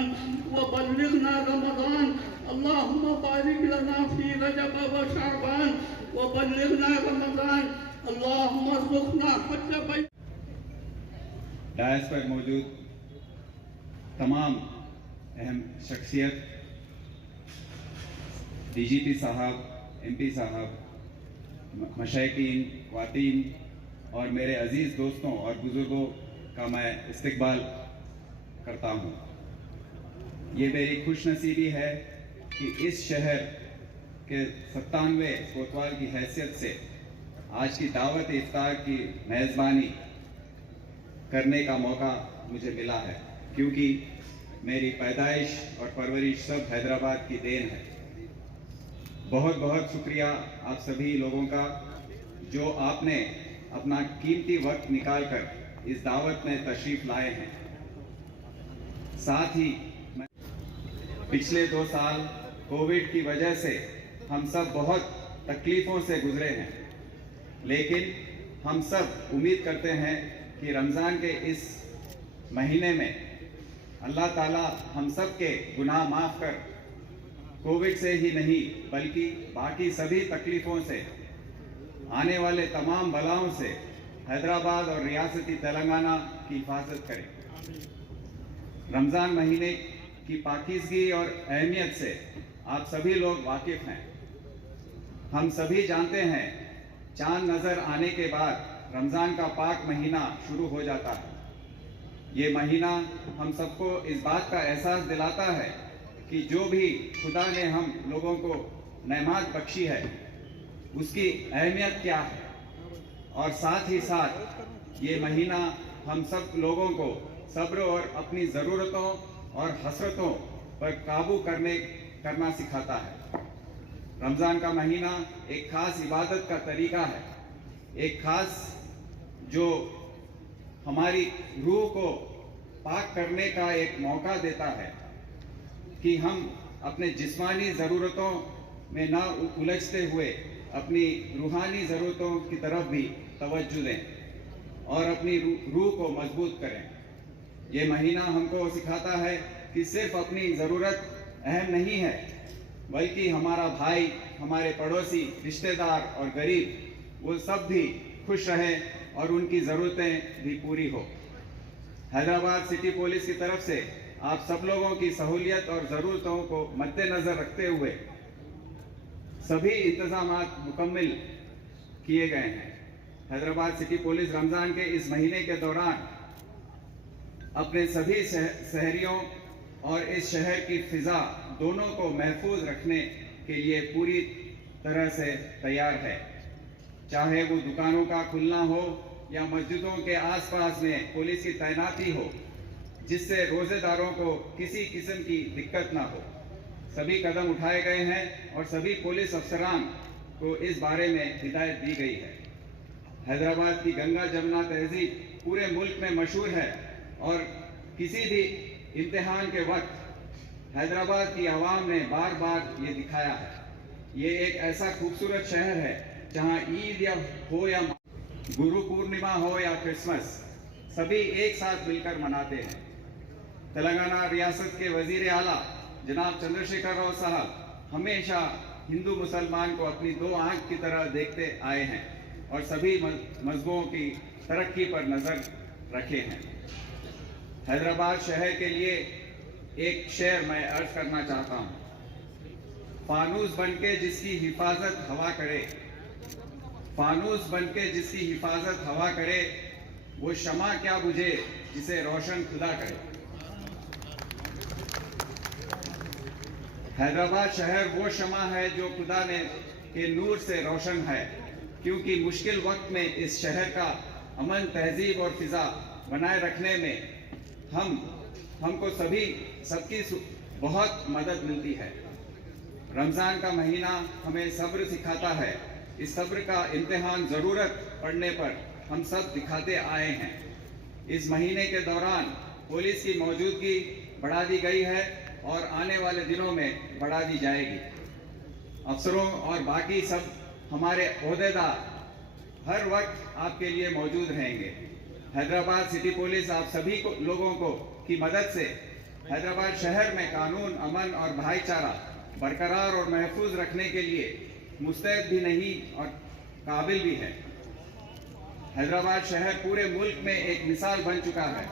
शअबान व बल्लिगना रमज़ान अल्लाहुम्मा बारिक लना फी रजब व शअबान व बल्लिगना रमज़ान अल्लाहुम्मा रज़ुक़ना हज्ज बैत। डायस पर मौजूद तमाम अहम शख्सियत, डीजीपी साहब, एमपी साहब, मशाइकीन, ख्वातीन और मेरे अजीज़ दोस्तों और बुज़ुर्गों का मैं इस्तकबाल करता हूँ। ये मेरी खुशनसीबी है कि इस शहर के 97वें कोतवाल की हैसियत से आज की दावत इफ्तार की मेज़बानी करने का मौका मुझे मिला है, क्योंकि मेरी पैदाइश और परवरिश सब हैदराबाद की देन है। बहुत बहुत शुक्रिया आप सभी लोगों का जो आपने अपना कीमती वक्त निकालकर इस दावत में तशरीफ लाए हैं। साथ ही पिछले 2 साल कोविड की वजह से हम सब बहुत तकलीफ़ों से गुजरे हैं, लेकिन हम सब उम्मीद करते हैं कि रमज़ान के इस महीने में अल्लाह ताला हम सब के गुनाह माफ़ कर कोविड से ही नहीं बल्कि बाकी सभी तकलीफ़ों से, आने वाले तमाम बलाओं से हैदराबाद और रियासती तेलंगाना की हिफाजत करें। रमज़ान महीने की पाकीज़गी और अहमियत से आप सभी लोग वाकिफ़ हैं। हम सभी जानते हैं चांद नज़र आने के बाद रमज़ान का पाक महीना शुरू हो जाता है। ये महीना हम सबको इस बात का एहसास दिलाता है कि जो भी खुदा ने हम लोगों को नेमत बख्शी है उसकी अहमियत क्या है, और साथ ही साथ ये महीना हम सब लोगों को सब्र और अपनी ज़रूरतों और हसरतों पर काबू करना सिखाता है। रमज़ान का महीना एक ख़ास इबादत का तरीका है, एक ख़ास जो हमारी रूह को पाक करने का एक मौका देता है कि हम अपने जिस्मानी ज़रूरतों में ना उलझते हुए अपनी रूहानी ज़रूरतों की तरफ भी तवज्जो दें और अपनी रूह को मजबूत करें। ये महीना हमको सिखाता है कि सिर्फ अपनी ज़रूरत अहम नहीं है, बल्कि हमारा भाई, हमारे पड़ोसी, रिश्तेदार और गरीब वो सब भी खुश रहें और उनकी ज़रूरतें भी पूरी हो। हैदराबाद सिटी पुलिस की तरफ से आप सब लोगों की सहूलियत और ज़रूरतों को मद्देनज़र रखते हुए सभी इंतज़ामात मुकम्मल किए गए हैं। हैदराबाद सिटी पुलिस रमज़ान के इस महीने के दौरान अपने सभी शहरियों और इस शहर की फ़िज़ा दोनों को महफूज रखने के लिए पूरी तरह से तैयार है। चाहे वो दुकानों का खुलना हो या मस्जिदों के आसपास में पुलिस की तैनाती हो, जिससे रोज़ेदारों को किसी किस्म की दिक्कत ना हो। सभी कदम उठाए गए हैं और सभी पुलिस अफसरान को इस बारे में हिदायत दी गई है। हैदराबाद की गंगा जमुना तहजीब पूरे मुल्क में मशहूर है और किसी भी इम्तिहान के वक्त हैदराबाद की आवाम ने बार बार ये दिखाया है। ये एक ऐसा खूबसूरत शहर है जहाँ ईद या गुरु पूर्णिमा हो या क्रिसमस, सभी एक साथ मिलकर मनाते हैं। तेलंगाना रियासत के वजीर आला जनाब चंद्रशेखर राव साहब हमेशा हिंदू मुसलमान को अपनी 2 आंख की तरह देखते आए हैं और सभी मजहबों की तरक्की पर नज़र रखे हैं। हैदराबाद शहर के लिए एक शेर मैं अर्ज करना चाहता हूँ। फानूस बनके जिसकी हिफाजत हवा करे, फानूस बनके जिसकी हिफाजत हवा करे, वो शमा क्या बुझे जिसे रोशन खुदा करे। हैदराबाद शहर वो शमा है जो खुदा ने के नूर से रोशन है, क्योंकि मुश्किल वक्त में इस शहर का अमन, तहजीब और फिजा बनाए रखने में हमको सबकी बहुत मदद मिलती है। रमज़ान का महीना हमें सब्र सिखाता है। इस सब्र का इम्तिहान ज़रूरत पड़ने पर हम सब दिखाते आए हैं। इस महीने के दौरान पुलिस की मौजूदगी बढ़ा दी गई है और आने वाले दिनों में बढ़ा दी जाएगी। अफसरों और बाकी सब हमारे ओहदेदार हर वक्त आपके लिए मौजूद रहेंगे। हैदराबाद सिटी पुलिस आप सभी लोगों को की मदद से हैदराबाद शहर में कानून, अमन और भाईचारा बरकरार और महफूज रखने के लिए मुस्तैद भी नहीं और काबिल भी है। हैदराबाद शहर पूरे मुल्क में एक मिसाल बन चुका है।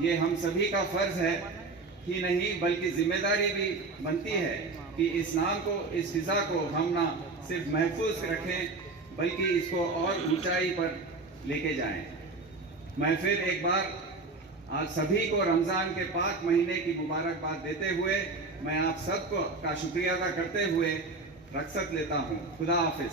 ये हम सभी का फर्ज है ही नहीं बल्कि जिम्मेदारी भी बनती है कि इस नाम को, इस फिजा को हम ना सिर्फ महफूज रखें बल्कि इसको और ऊंचाई पर लेके जाएं। मैं फिर एक बार आज सभी को रमज़ान के पाक महीने की मुबारकबाद देते हुए मैं आप सबको का शुक्रिया अदा करते हुए रुखसत लेता हूँ। खुदा हाफिज।